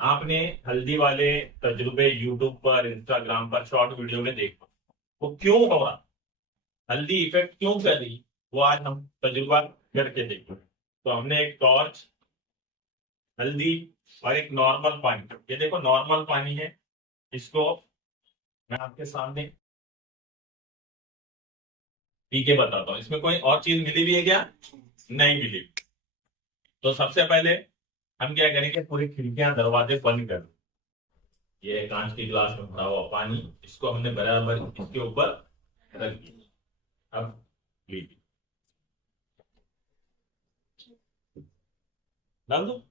आपने हल्दी वाले तजुर्बे यूट्यूब पर, इंस्टाग्राम पर शॉर्ट वीडियो में देखा, वो क्यों हो रहा, हल्दी इफेक्ट क्यों कर रही, वो आज हम तजुर्बा करके देखें। तो हमने एक टॉर्च, हल्दी और एक नॉर्मल पानी, ये देखो नॉर्मल पानी है, इसको मैं आपके सामने पी के बताता हूँ। इसमें कोई और चीज मिली भी है क्या? नहीं मिली। तो सबसे पहले हम क्या करेंगे, पूरी खिड़कियां दरवाजे बंद कर, ये कांच के गिलास में भरा हुआ पानी, इसको हमने बराबर इसके ऊपर रख दिया। अब लीजिए, डाल दो।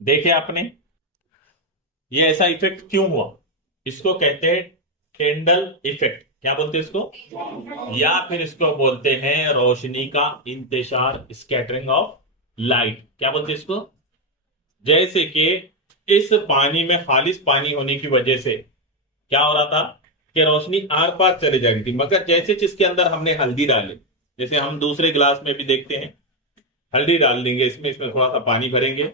देखे आपने, ये ऐसा इफेक्ट क्यों हुआ? इसको कहते हैं कैंडल इफेक्ट। क्या बोलते हैं इसको? या फिर इसको बोलते हैं रोशनी का इंतशार, स्कैटरिंग ऑफ लाइट। क्या बोलते हैं इसको? जैसे कि इस पानी में खालिश पानी होने की वजह से क्या हो रहा था कि रोशनी आर पार चले जा रही थी, मगर जैसे जिसके अंदर हमने हल्दी डाले, जैसे हम दूसरे गिलास में भी देखते हैं, हल्दी डाल देंगे इसमें, इसमें थोड़ा सा पानी भरेंगे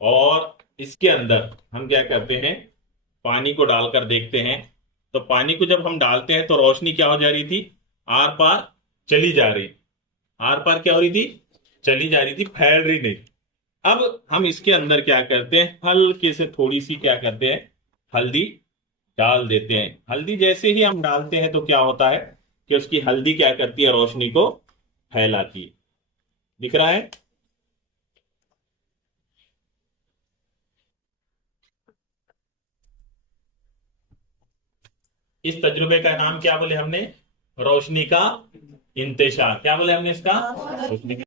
और इसके अंदर हम क्या करते हैं, पानी को डालकर देखते हैं। तो पानी को जब हम डालते हैं तो रोशनी क्या हो जा रही थी, आर पार चली जा रही, आर पार क्या हो रही थी, चली जा रही थी, फैल रही नहीं। अब हम इसके अंदर क्या करते हैं, हल्के से थोड़ी सी क्या करते हैं, हल्दी डाल देते हैं। हल्दी जैसे ही हम डालते हैं तो क्या होता है कि उसकी हल्दी क्या करती है, रोशनी को फैलाती है। दिख रहा है? इस तजुर्बे का नाम क्या बोले हमने? रोशनी का इंतशार। क्या बोले हमने इसका? रोशनी